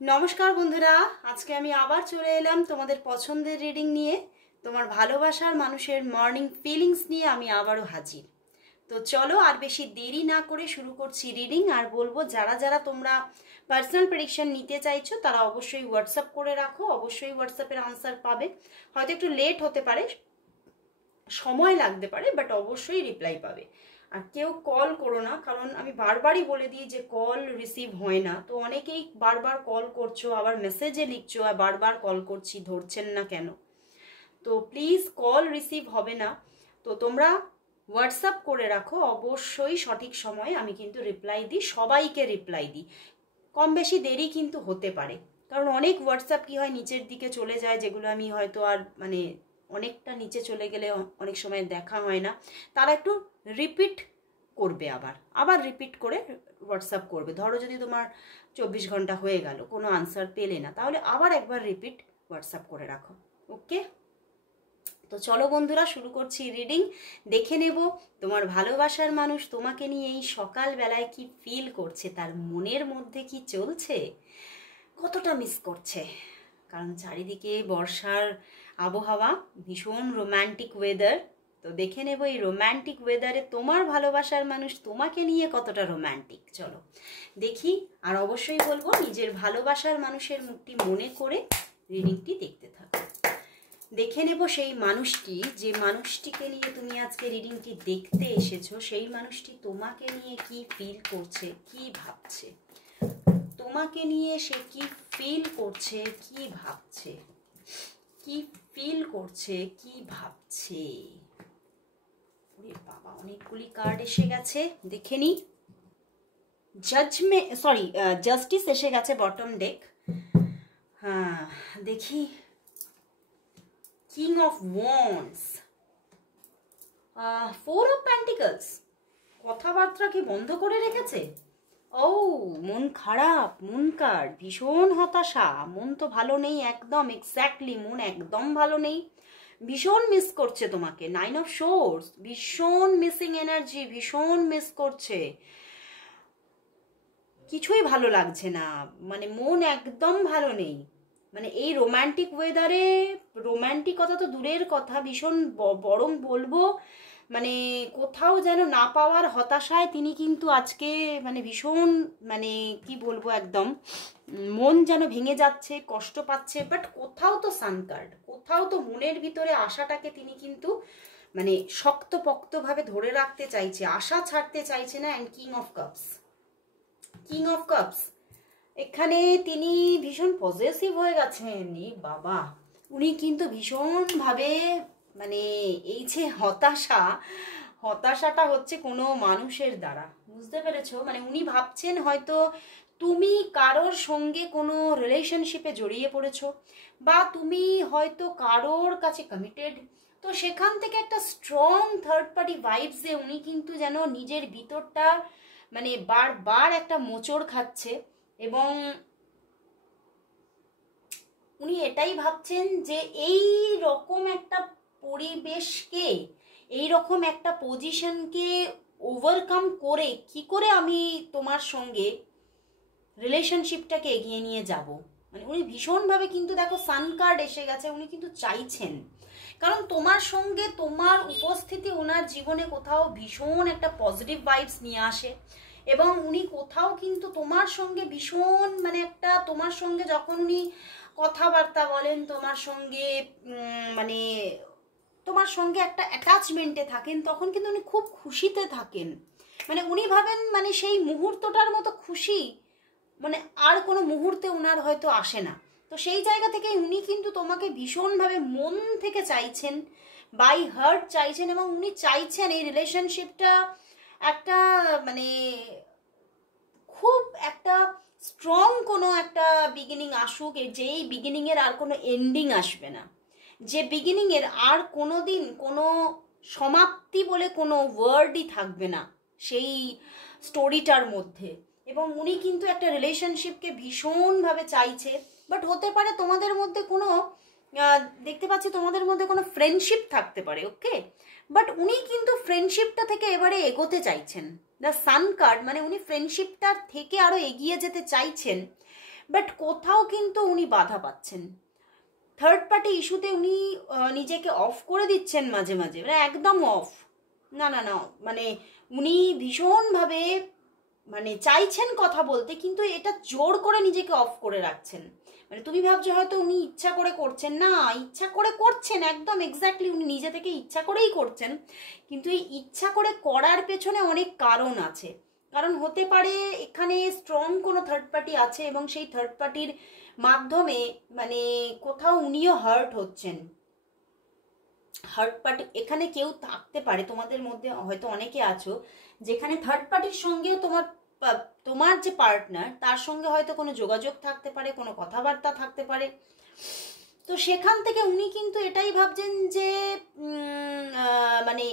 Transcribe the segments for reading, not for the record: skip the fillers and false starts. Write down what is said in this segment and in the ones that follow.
নমস্কার বন্ধুরা, আজকে আমি আবার চলে এলাম তোমাদের পছন্দের রিডিং নিয়ে। তোমার ভালোবাসার মানুষের মর্নিং ফিলিংস নিয়ে আমি আবারও হাজির। তো চলো আর বেশি দেরি না করে শুরু করছি রিডিং। আর বলবো যারা যারা তোমরা পার্সোনাল প্রেডিকশন নিতে চাইছো তারা অবশ্যই হোয়াটসঅ্যাপ করে রাখো, অবশ্যই হোয়াটসঅ্যাপের আনসার পাবে। হয়তো একটু লেট হতে পারে, সময় লাগতে পারে, বাট অবশ্যই রিপ্লাই পাবে। আর কেউ কল করো না, কারণ আমি বারবারই বলে দিই যে কল রিসিভ হয় না। তো অনেকেই বারবার কল করছো, আবার মেসেজে লিখছো আর বারবার কল করছি ধরছেন না কেন। তো প্লিজ কল রিসিভ হবে না। তো তোমরা হোয়াটসঅ্যাপ করে রাখো, অবশ্যই সঠিক সময়ে আমি কিন্তু রিপ্লাই দিই, সবাইকে রিপ্লাই দিই। কম বেশি দেরি কিন্তু হতে পারে, কারণ অনেক হোয়াটসঅ্যাপ কি হয় নিচের দিকে চলে যায়, যেগুলো আমি হয়তো আর অনেকটা নিচে চলে গেলে অনেক সময় দেখা হয় না। তারা একটু রিপিট করবে, আবার আবার রিপিট করে হোয়াটসঅ্যাপ করবে। ধরো যদি তোমার 24 ঘন্টা হয়ে গেল কোনো আনসার পেলে না, তাহলে আবার একবার রিপিট হোয়াটসঅ্যাপ করে রাখো। ওকে, তো চলো বন্ধুরা শুরু করছি রিডিং। দেখে নেব তোমার ভালোবাসার মানুষ তোমাকে নিয়ে এই সকালবেলায় কি ফিল করছে, তার মনের মধ্যে কি চলছে, কতটা মিস করছে। কারণ চারিদিকে বর্ষার আবহাওয়া, ভীষণ রোম্যান্টিক ওয়েদার। তো দেখে নেব এই রোম্যান্টিক ওয়েদারে তোমার ভালোবাসার মানুষ তোমাকে নিয়ে কতটা রোম্যান্টিক। চলো দেখি। আর অবশ্যই বলবো নিজের ভালোবাসার মানুষের মুখটি মনে করে রিডিংটি দেখতে থাকো। দেখে নেব সেই মানুষটি, যে মানুষটিকে নিয়ে তুমি আজকে রিডিংটি দেখতে এসেছো, সেই মানুষটি তোমাকে নিয়ে কি ফিল করছে, কি ভাবছে, তোমাকে নিয়ে সে কি ফিল করছে, কি ভাবছে, কি ফিল করছে, কি ভাবছে। ওরে বাবা, অনেকগুলি কার্ড এসে গেছে, দেখে নি। জাস্টিস এসে গেছে বটম ডেক। হ্যাঁ দেখি, king of wands, four of pentacles. কথাবার্তা কি বন্ধ করে রেখেছে? ও, মন খারাপ, মন কার, ভীষণ হতাশা, মন তো ভালো নেই একদম। এক্স্যাক্টলি, মন একদম ভালো নেই, ভীষণ মিস করছে তোমাকে। 9 অফ সোর্স, ভীষণ মিসিং এনার্জি, ভীষণ মিস করছে, কিছুই ভালো লাগছে না, মন একদম ভালো নেই। এই রোম্যান্টিক ওয়েদারে রোম্যান্টিকতা তো দূরের কথা, ভীষণ বরং বলবো কোথাও যেন না পাওয়ার হতাশায় তিনি কিন্তু আজকে ভীষণ কি বলবো, একদম মন যেন ভেঙে যাচ্ছে, কষ্ট পাচ্ছে। বাট কোথাও তো সান কার্ড, কোথাও তো মনের ভিতরে আশাটাকে তিনি কিন্তু শক্তপোক্তভাবে ধরে রাখতে চাইছে, আশা ছাড়তে চাইছে না। And king of cups, king of cups, এখানে তিনি ভীষণ পজেসিভ হয়ে গেছেন। বাবা, উনি কিন্তু ভীষণভাবে এই যে হতাশাটা হচ্ছে কোনো মানুষের দ্বারা, বুঝতে পেরেছো? উনি ভাবছেন হয়তো তুমি কারোর সঙ্গে কোনো রিলেশনশিপে জড়িয়ে পড়েছো, বা তুমি হয়তো কারোর কাছে কমিটেড। তো সেখান থেকে একটা স্ট্রং থার্ড পার্টি ভাইবসে উনি কিন্তু যেন নিজের ভিতরটা বারবার একটা মোচড় খাচ্ছে। এবং উনি এটাই ভাবছেন যে এই রকম একটা পরিবেশকে, এই রকম একটা পজিশনকে ওভারকাম করে কি করে আমি তোমার সঙ্গে রিলেশনশিপটাকে এগিয়ে নিয়ে যাব। উনি ভীষণভাবে কিন্তু দেখো সান কার্ড এসে গেছে, উনি কিন্তু চাইছেন, কারণ তোমার সঙ্গে তোমার উপস্থিতি ওনার জীবনে কোথাও ভীষণ একটা পজিটিভ ভাইবস নিয়ে আসে। এবং উনি কোথাও কিন্তু তোমার সঙ্গে ভীষণ একটা, তোমার সঙ্গে যখন উনি কথাবার্তা বলেন, তোমার সঙ্গে তোমার সঙ্গে একটা অ্যাটাচমেন্টে থাকেন, তখন কিন্তু উনি খুব খুশিতে থাকেন। উনি ভাবেন সেই মুহূর্তটার মতো খুশি আর কোনো মুহূর্তে উনার হয়তো আসে না। তো সেই জায়গা থেকে উনি কিন্তু তোমাকে ভীষণভাবে মন থেকে চাইছেন, বাই হার্ট চাইছেন। এবং উনি চাইছেন এই রিলেশনশিপটা একটা খুব একটা স্ট্রং কোনো একটা বিগিনিং আসুক, যেই বিগিনিংয়ের আর কোনো এন্ডিং আসবে না, যে বিগিনিংয়ের আর কোনো দিন কোনো সমাপ্তি বলে কোনো ওয়ার্ডই থাকবে না সেই স্টোরিটার মধ্যে। এবং উনি কিন্তু একটা রিলেশনশিপকে ভীষণভাবে চাইছে। বাট হতে পারে তোমাদের মধ্যে কোনো দেখতে পাচ্ছি তোমাদের মধ্যে কোনো ফ্রেন্ডশিপ থাকতে পারে, ওকে। বাট উনি কিন্তু ফ্রেন্ডশিপটা থেকে এবারে এগোতে চাইছেন। দ্য সান কার্ড উনি ফ্রেন্ডশিপটার থেকে আরো এগিয়ে যেতে চাইছেন। বাট কোথাও কিন্তু উনি বাধা পাচ্ছেন। থার্ড পার্টি ইস্যুতে উনি নিজেকে অফ করে দিচ্ছেন মাঝে মাঝে, মানে একদম অফ। না না না, মানে উনি ভীষণভাবে মানে চাইছেন কথা বলতে, কিন্তু এটা জোর করে নিজেকে অফ করে রাখছেন। মানে তুমি ভাবছো হয়তো উনি ইচ্ছা করে করছেন, না, ইচ্ছা করে করছেন একদম এক্স্যাক্টলি, উনি নিজে থেকে ইচ্ছা করেই করছেন। কিন্তু এই ইচ্ছা করে করার পেছনে অনেক কারণ আছে। কারণ হতে পারে এখানে স্ট্রং কোনো থার্ড পার্টি আছে এবং সেই থার্ড পার্টির মাধ্যমে মানে কোথাও উনিও হার্ট হচ্ছেন। থার্ড পার্টি এখানে কেউ থাকতে পারে, তোমাদের মধ্যে হয়তো অনেকে আছো যেখানে থার্ড পার্টির সঙ্গেও তোমার যে পার্টনার তার সঙ্গে হয়তো কোনো যোগাযোগ থাকতে পারে, কোনো কথাবার্তা থাকতে পারে। তো সেখান থেকে উনি কিন্তু এটাই ভাবছেন যে মানে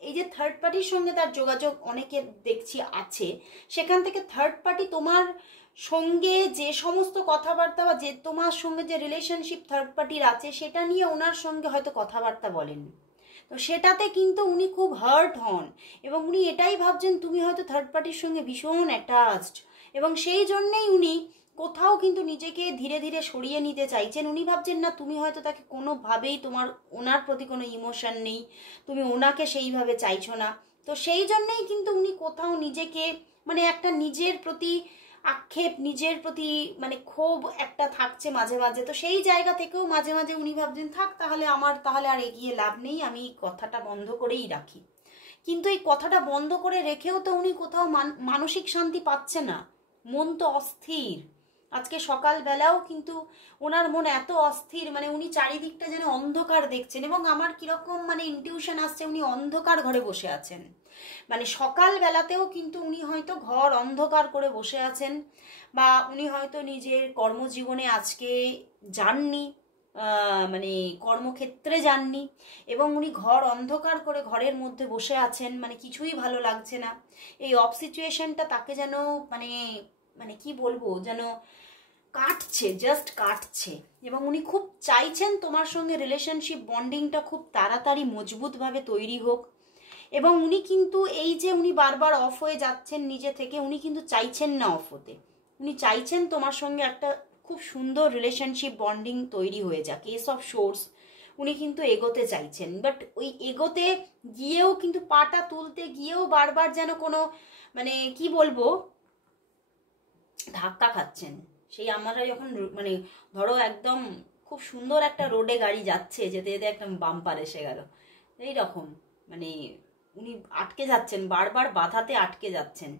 এই যে থার্ড পার্টির সঙ্গে তার যোগাযোগ অনেকে দেখছি আছে, সেখান থেকে থার্ড পার্টি তোমার সঙ্গে যে সমস্ত কথাবার্তা বা যে তোমার সঙ্গে যে রিলেশনশিপ থার্ড পার্টির আছে সেটা নিয়ে ওনার সঙ্গে হয়তো কথাবার্তা বলেন। তো সেটাতে কিন্তু উনি খুব হার্ট হন এবং উনি এটাই ভাবছেন তুমি হয়তো থার্ড পার্টির সঙ্গে ভীষণ অ্যাটাচড, এবং সেই জন্যেই উনি কোথাও কিন্তু নিজেকে ধীরে ধীরে সরিয়ে নিতে চাইছেন। উনি ভাবছেন না তুমি হয়তো তাকে কোনোভাবেই তোমার ওনার প্রতি কোনো ইমোশন নেই, তুমি ওনাকে সেইভাবে চাইছো না। তো সেই জন্যেই কিন্তু উনি কোথাও নিজেকে মানে একটা নিজের প্রতি আক্ষেপ, নিজের প্রতি মানে ক্ষোভ একটা থাকছে মাঝে মাঝে। তো সেই জায়গা থেকেও মাঝে মাঝে উনি ভাবছেন থাক তাহলে তাহলে আর এগিয়ে লাভ নেই, আমি কথাটা বন্ধ করেই রাখি। কিন্তু এই কথাটা বন্ধ করে রেখেও তো উনি কোথাও মানসিক শান্তি পাচ্ছে না, মন তো অস্থির। আজকে সকালবেলাও কিন্তু ওনার মন এত অস্থির, মানে উনি চারিদিকটা যেন অন্ধকার দেখছেন, এবং আমার কিরকম মানে ইনটিউশন আসছে উনি অন্ধকার ঘরে বসে আছেন। মানে সকালবেলাতেও কিন্তু উনি হয়তো ঘর অন্ধকার করে বসে আছেন, বা উনি হয়তো নিজের কর্মজীবনে আজকে যাননি, মানে কর্মক্ষেত্রে যাননি, এবং উনি ঘর অন্ধকার করে ঘরের মধ্যে বসে আছেন, মানে কিছুই ভালো লাগছে না। এই অফ সিচুয়েশনটা তাকে যেন মানে মানে কি বলবো, যেন কাটছে, জাস্ট কাটছে। এবং উনি খুব চাইছেন তোমার সঙ্গে রিলেশনশিপ বন্ডিংটা খুব তাড়াতাড়ি মজবুতভাবে তৈরি হোক। এবং উনি কিন্তু এই যে উনি বারবার অফ হয়ে যাচ্ছেন নিজে থেকে, উনি কিন্তু চাইছেন না অফ হতে। উনি চাইছেন তোমার সঙ্গে একটা খুব সুন্দর রিলেশনশিপ বন্ডিং তৈরি হয়ে যাক, এস অফ সোর্স। উনি কিন্তু এগোতে চাইছেন, বাট ওই এগোতে গিয়েও কিন্তু পাটা তুলতে গিয়েও বারবার যেন কোনো মানে কি বলবো ধাক্কা খাচ্ছেন। সেই আমরা যখন মানে ধরো একদম খুব সুন্দর একটা রোডে গাড়ি যাচ্ছে, যেতে যেতে একদম বাম্পার এসে গেল, এইরকম মানে উনি আটকে যাচ্ছেন, বারবার বাধাতে আটকে যাচ্ছেন।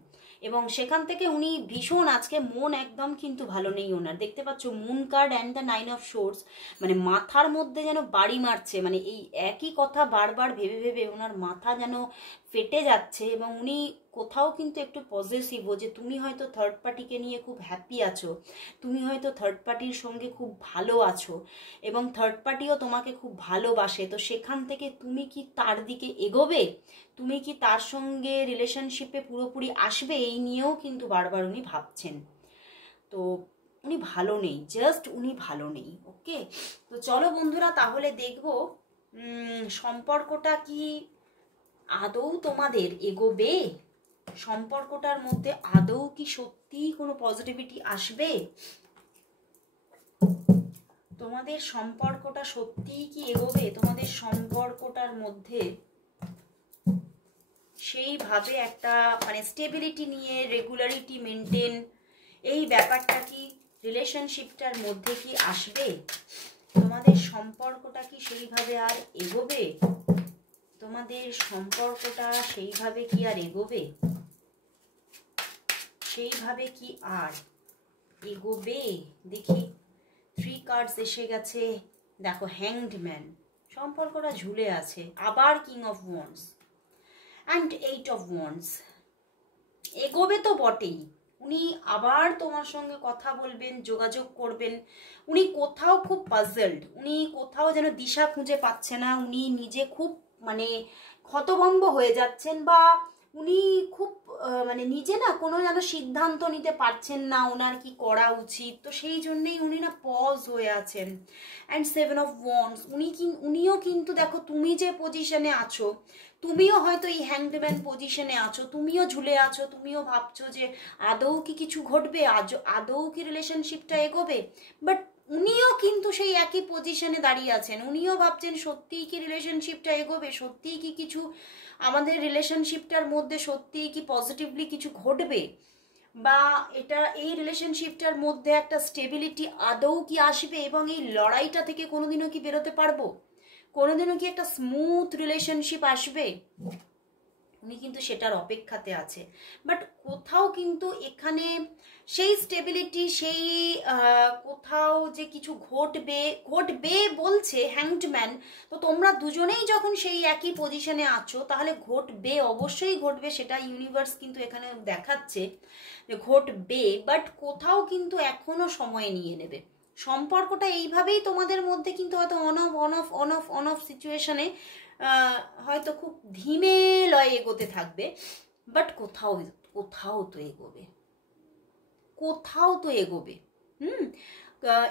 এবং সেখান থেকে উনি ভীষণ আজকে মন একদম কিন্তু ভালো নেই ওনার। দেখতে পাচ্ছ moon card and the 9 of swords, মানে মাথার মধ্যে যেন বাড়ি মারছে, মানে এই একই কথা বারবার ভেবে ভেবে ওনার মাথা যেন ফেটে যাচ্ছে। এবং উনি কোথাও কিন্তু একটু পজিটিভ, যে তুমি হয়তো থার্ড পার্টিকে নিয়ে খুব হ্যাপি আছো, তুমি হয়তো থার্ড পার্টির সঙ্গে খুব ভালো আছো, এবং থার্ড পার্টিও তোমাকে খুব ভালোবাসে। তো সেখান থেকে তুমি কি তার দিকে এগোবে, তুমি কি তার সঙ্গে রিলেশনশিপে পুরোপুরি আসবে, এই নিয়েও কিন্তু বারবার উনি ভাবছেন। তো উনি ভালো নেই, জাস্ট উনি ভালো নেই। ওকে, তো চলো বন্ধুরা তাহলে দেখবো সম্পর্কটা কি আদৌ তোমাদের এগোবে, সম্পর্কটার মধ্যে আদৌ কি সত্যিই কোনো পজিটিভিটি আসবে, তোমাদের সম্পর্কটা সত্যিই কি এগোবে, তোমাদের সম্পর্কটার মধ্যে সেইভাবে একটা মানে স্টেবিলিটি নিয়ে রেগুলারিটি মেনটেন, এই ব্যাপারটা কি রিলেশনশিপটার মধ্যে কি আসবে, তোমাদের সম্পর্কটা কি সেইভাবে আর এগোবে, তোমাদের সম্পর্কটা সেইভাবে কি আর এগোবে, সেইভাবে কি আর এগোবে। দেখি 3 কার্ডস এসে গেছে, দেখো হ্যাংড ম্যান, সম্পর্কটা ঝুলে আছে, আবার king of wands and 8 of wands. এগোবে তো বটেই, উনি আবার তোমার সঙ্গে কথা বলবেন, যোগাযোগ করবেন। উনি কোথাও খুব পাজলড, উনি কোথাও যেন দিশা খুঁজে পাচ্ছে না, উনি নিজে খুব মানে ক্ষতভঙ্গ হয়ে যাচ্ছেন, বা উনি খুব মানে নিজে না কোনো যেন সিদ্ধান্ত নিতে পারছেন না ওনার কি করা উচিত, তো সেই জন্যেই উনি না পজ হয়ে আছেন। অ্যান্ড 7 of Wands, উনিও কিন্তু দেখো তুমি যে পজিশনে আছো, তুমিও হয়তো এই হ্যাংডম্যান পজিশনে আছো, তুমিও ঝুলে আছো, তুমিও ভাবছো যে আদৌ কি কিছু ঘটবে, আদৌ কি রিলেশনশিপটা এগোবে। বাট উনিও কিন্তু সেই একই পজিশনে দাঁড়িয়ে আছেন, উনিও ভাবছেন সত্যিই কি রিলেশনশিপটা এগোবে, সত্যিই কি কিছু আমাদের রিলেশনশিপটার মধ্যে সত্যিই কি পজিটিভলি কিছু ঘটবে, বা এই রিলেশনশিপটার মধ্যে একটা স্টেবিলিটি আদৌ কি আসবে, এবং এই লড়াইটা থেকে কোনোদিনও কি বেরোতে পারবো, কোনোদিনও কি একটা স্মুথ রিলেশনশিপ আসবে। উনি কিন্তু সেটার অপেক্ষাতে আছে। বাট কোথাও কিন্তু এখানে সেই স্টেবিলিটি, সেই কোথাও যে কিছু ঘটবে ঘটবে বলছে হ্যাংডম্যান, তো তোমরা দুজনেই যখন সেই একই পজিশনে আছো তাহলে ঘটবে, অবশ্যই ঘটবে, সেটা ইউনিভার্স কিন্তু এখানে দেখাচ্ছে যে ঘটবে। বাট কোথাও কিন্তু এখনো সময় নিয়ে নেবে সম্পর্কটা। এইভাবেই তোমাদের মধ্যে কিন্তু হয়তো অন অফ সিচুয়েশনে হয়তো খুব ধীমে লয়ে এগোতে থাকবে। বাট কোথাও তো এগোবে, কোথাও তো এগোবে।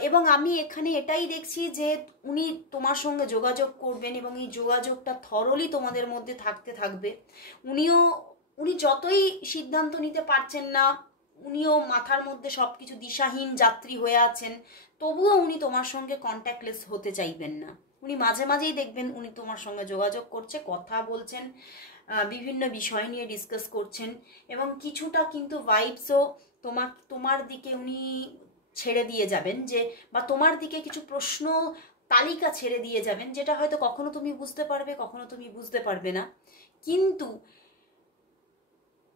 এবং আমি এখানে এটাই দেখছি যে উনি তোমার সঙ্গে যোগাযোগ করবেন, এবং এই যোগাযোগটা থরলি তোমাদের মধ্যে থাকতে থাকবে। উনি যতই সিদ্ধান্ত নিতে পারছেন না, উনিও মাথার মধ্যে সব কিছু দিশাহীন যাত্রী হয়ে আছেন, তবুও উনি তোমার সঙ্গে কন্ট্যাক্টলেস হতে চাইবেন না। উনি মাঝে মাঝেই দেখবেন উনি তোমার সঙ্গে যোগাযোগ করছে, কথা বলছেন, বিভিন্ন বিষয় নিয়ে ডিসকাস করছেন, এবং কিছুটা কিন্তু ভাইবসও তোমার দিকে উনি ছেড়ে দিয়ে যাবেন, যে বা তোমার দিকে কিছু প্রশ্ন তালিকা ছেড়ে দিয়ে যাবেন, যেটা হয়তো কখনো তুমি বুঝতে পারবে, কখনো তুমি বুঝতে পারবে না, কিন্তু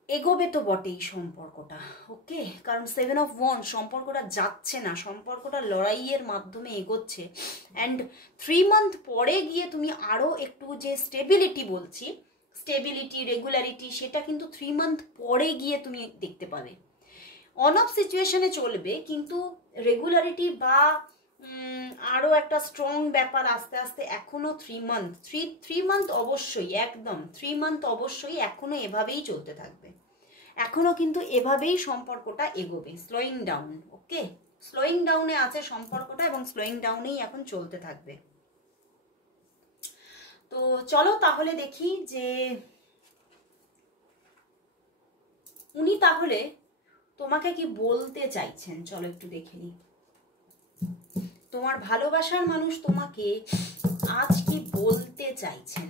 এগোবে তো বটেই সম্পর্কটা। ওকে, কারণ 7 of Wands সম্পর্কটা যাচ্ছে না, সম্পর্কটা লড়াইয়ের মাধ্যমে এগোচ্ছে। অ্যান্ড 3 মান্থ পরে গিয়ে তুমি আরও একটু যে স্টেবিলিটি বলছি, স্টেবিলিটি রেগুলারিটি, সেটা কিন্তু 3 মান্থ পরে গিয়ে তুমি দেখতে পাবে। অন অফ সিচুয়েশনে চলবে, কিন্তু রেগুলারিটি বা আরও একটা স্ট্রং ব্যাপার আস্তে আস্তে এখনো 3 মান্থ অবশ্যই, একদম 3 মান্থ অবশ্যই এখনো এভাবেই চলতে থাকবে, এখনো কিন্তু এভাবেই সম্পর্কটা এগোবে। স্লোয়িং ডাউন, ওকে, স্লোয়িং ডাউনে আছে সম্পর্কটা, এবং স্লোয়িং ডাউনেই এখন চলতে থাকবে। তো চলো তাহলে দেখি যে উনি তাহলে তোমাকে কি বলতে চাইছেন। চলো একটু দেখে নিই, তোমার ভালোবাসার মানুষ তোমাকে আজ কি বলতে চাইছেন।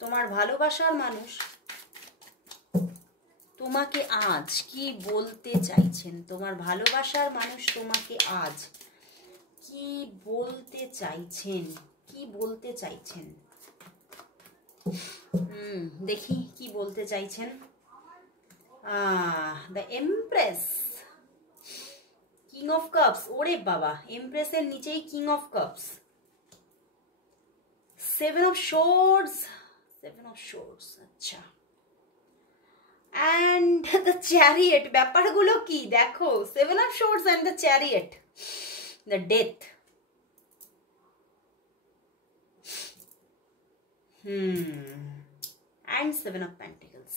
তোমার ভালোবাসার মানুষ তোমাকে আজ কি বলতে চাইছেন। তোমার ভালোবাসার মানুষ তোমাকে আজ কি বলতে চাইছেন, কি বলতে চাইছেন। দেখি কি বলতে চাইছেন। The empress, king of cups, ওরে বাবা, এমপ্রেসের নিচেই king of cups, 7 of Swords, আচ্ছা, অ্যান্ড দ্য চ্যারিয়েট। ব্যাপারগুলো কি দেখো, 7 of Swords and the chariot, the death. And 7 of Pentacles।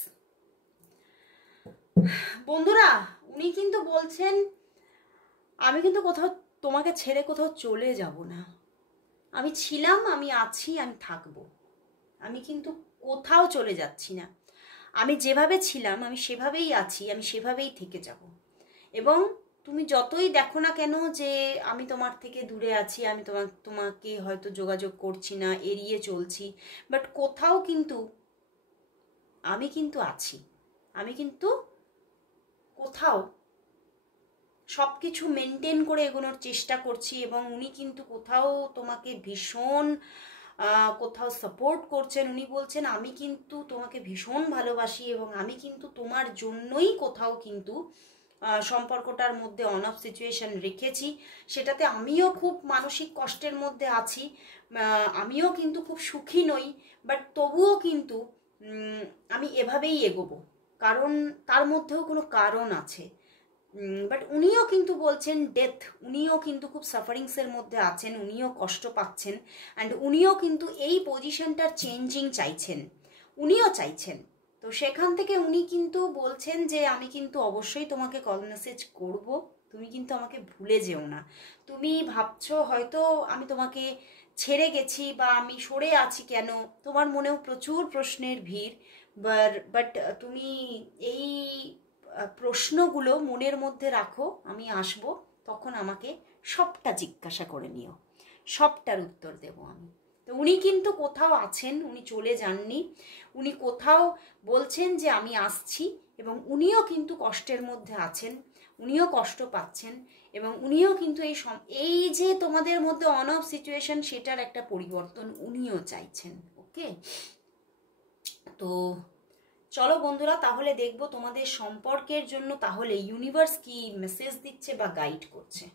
বন্ধুরা, উনি কিন্তু বলছেন আমি কিন্তু কোথাও তোমাকে ছেড়ে কোথাও চলে যাব না, আমি ছিলাম, আমি আছি, আমি থাকবো, আমি কিন্তু কোথাও চলে যাচ্ছি না, আমি যেভাবে ছিলাম আমি সেভাবেই আছি, আমি সেভাবেই থেকে যাব। এবং তুমি যতই দেখো না কেন যে আমি তোমার থেকে দূরে আছি, আমি তোমাকে হয়তো যোগাযোগ করছি না, এড়িয়ে চলছি, বাট কোথাও কিন্তু আমি কিন্তু আছি, আমি কিন্তু কোথাও সব কিছু মেনটেন করে এগোনোর চেষ্টা করছি। এবং উনি কিন্তু কোথাও তোমাকে ভীষণ কোথাও সাপোর্ট করছেন। উনি বলছেন আমি কিন্তু তোমাকে ভীষণ ভালোবাসি, এবং আমি কিন্তু তোমার জন্যই কোথাও কিন্তু সম্পর্কটার মধ্যে অন অফ সিচুয়েশন রেখেছি, সেটাতে আমিও খুব মানসিক কষ্টের মধ্যে আছি, আমিও কিন্তু খুব সুখী নই, বাট তবুও কিন্তু আমি এভাবেই এগোবো, কারণ তার মধ্যেও কোনো কারণ আছে। বাট উনিও কিন্তু বলছেন ডেথ, উনিও কিন্তু খুব সাফারিংসের মধ্যে আছেন, উনিও কষ্ট পাচ্ছেন, অ্যান্ড উনিও কিন্তু এই পজিশনটার চেঞ্জিং চাইছেন। উনিও চাইছেন। তো সেখান থেকে উনি কিন্তু বলছেন যে আমি কিন্তু অবশ্যই তোমাকে কল মেসেজ করব, তুমি কিন্তু আমাকে ভুলে যেও না। তুমি ভাবছো হয়তো আমি তোমাকে ছেড়ে গেছি বা আমি সরে আছি কেন, তোমার মনেও প্রচুর প্রশ্নের ভিড়। বাট তুমি এই প্রশ্নগুলো মনের মধ্যে রাখো, আমি আসব, তখন আমাকে সবটা জিজ্ঞাসা করে নিও, সবটার উত্তর দেব আমি। তো উনি কিন্তু কোথাও আছেন, উনি চলে যাননি, উনি কোথাও বলছেন যে আমি আসছি, এবং উনিও কিন্তু কষ্টের মধ্যে আছেন, উনিও কষ্ট পাচ্ছেন, এবং উনিও কিন্তু এই যে তোমাদের মধ্যে অন অফ সিচুয়েশন সেটার একটা পরিবর্তন উনিও চাইছেন। ওকে, তো চলো বন্ধুরা, তাহলে দেখবো তোমাদের সম্পর্কের জন্য তাহলে ইউনিভার্স কি মেসেজ দিচ্ছে বা গাইড করছে।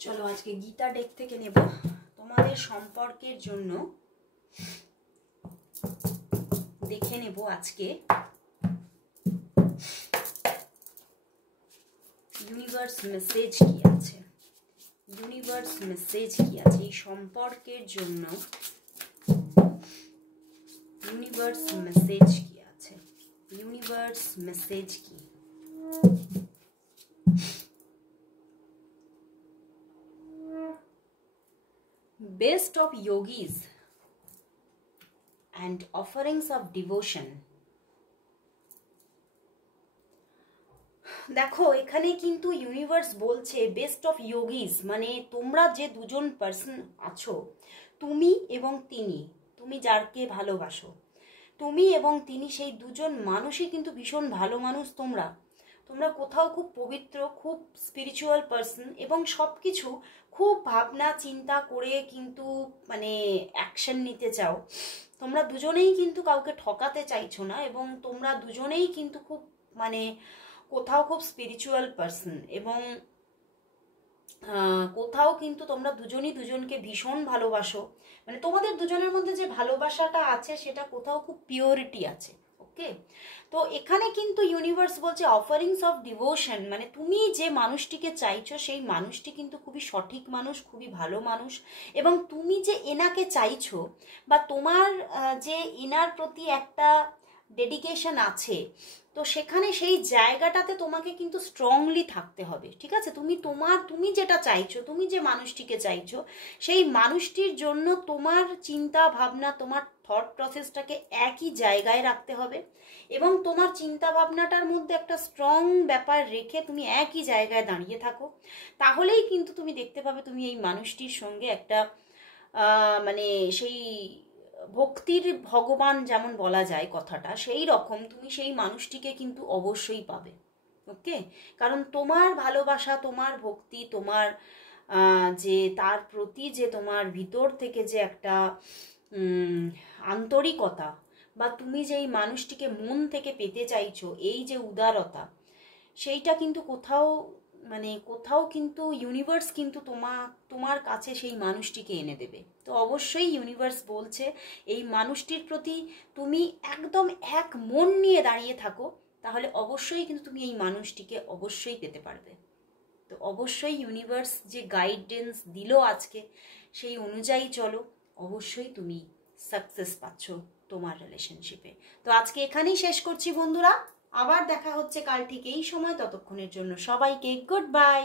চলো আজকে গীতা ডেক থেকে নেব তোমাদের সম্পর্কের জন্য, দেখে নেব আজকে ইউনিভার্স মেসেজ কি আছে, ইউনিভার্স মেসেজ কি আছে এই সম্পর্কের জন্য, ইউনিভার্স মেসেজ কি আছে, ইউনিভার্স মেসেজ কি। Best of yogis and offerings of devotion. দেখো এখানে কিন্তু ইউনিভার্স বলছে বেস্ট অফ ইয়োগিস, মানে তোমরা যে দুজন পার্সন আছো, তুমি এবং তিনি, তুমি যাকে ভালোবাসো, তুমি এবং তিনি, সেই দুজন মানুষই কিন্তু ভীষণ ভালো মানুষ। তোমরা তোমরা কোথাও খুব পবিত্র, খুব স্পিরিচুয়াল পার্সন, এবং সব কিছু খুব ভাবনা চিন্তা করে কিন্তু মানে অ্যাকশন নিতে চাও। তোমরা দুজনেই কিন্তু কাউকে ঠকাতে চাইছো না, এবং তোমরা দুজনেই কিন্তু খুব মানে কোথাও খুব স্পিরিচুয়াল পার্সন, এবং কোথাও কিন্তু তোমরা দুজনই দুজনকে ভীষণ ভালোবাসো। মানে তোমাদের দুজনের মধ্যে যে ভালোবাসাটা আছে সেটা কোথাও খুব পিওরিটি আছে। ওকে, তো এখানে কিন্তু ইউনিভার্স বলছে অফারিংস অফ ডিভোশন, মানে তুমি যে মানুষটিকে চাইছো সেই মানুষটি কিন্তু খুবই সঠিক মানুষ, খুবই ভালো মানুষ, এবং তুমি যে এনাকে চাইছো বা তোমার যে এনার প্রতি একটা ডেডিকেশন আছে, তো সেখানে সেই জায়গাটাতে তোমাকে কিন্তু স্ট্রংলি থাকতে হবে। ঠিক আছে, তুমি যেটা চাইছো, তুমি যে মানুষটিকে চাইছো, সেই মানুষটির জন্য তোমার চিন্তা ভাবনা, তোমার থট প্রসেসটাকে একই জায়গায় রাখতে হবে, এবং তোমার চিন্তা ভাবনাটার মধ্যে একটা স্ট্রং ব্যাপার রেখে তুমি একই জায়গায় দাঁড়িয়ে থাকো। তাহলেই কিন্তু তুমি দেখতে পাবে তুমি এই মানুষটির সঙ্গে একটা মানে সেই ভক্তির ভগবান যেমন বলা যায় কথাটা, সেই রকম তুমি সেই মানুষটিকে কিন্তু অবশ্যই পাবে। ওকে, কারণ তোমার ভালোবাসা, তোমার ভক্তি, তোমার যে তার প্রতি যে তোমার ভিতর থেকে যে একটা আন্তরিকতা, বা তুমি যেই মানুষটিকে মন থেকে পেতে চাইছো, এই যে উদারতা, সেইটা কিন্তু কোথাও কিন্তু ইউনিভার্স কিন্তু তোমার কাছে সেই মানুষটিকে এনে দেবে। তো অবশ্যই ইউনিভার্স বলছে এই মানুষটির প্রতি তুমি একদম এক মন নিয়ে দাঁড়িয়ে থাকো, তাহলে অবশ্যই কিন্তু তুমি এই মানুষটিকে অবশ্যই পেতে পারবে। তো অবশ্যই ইউনিভার্স যে গাইডেন্স দিল আজকে, সেই অনুযায়ী চলো, অবশ্যই তুমি সাকসেস পাচ্ছ তোমার রিলেশনশিপে। তো আজকে এখানেই শেষ করছি বন্ধুরা, আবার দেখা হচ্ছে কাল ঠিক এই সময়। ততক্ষণের জন্য সবাইকে গুড বাই।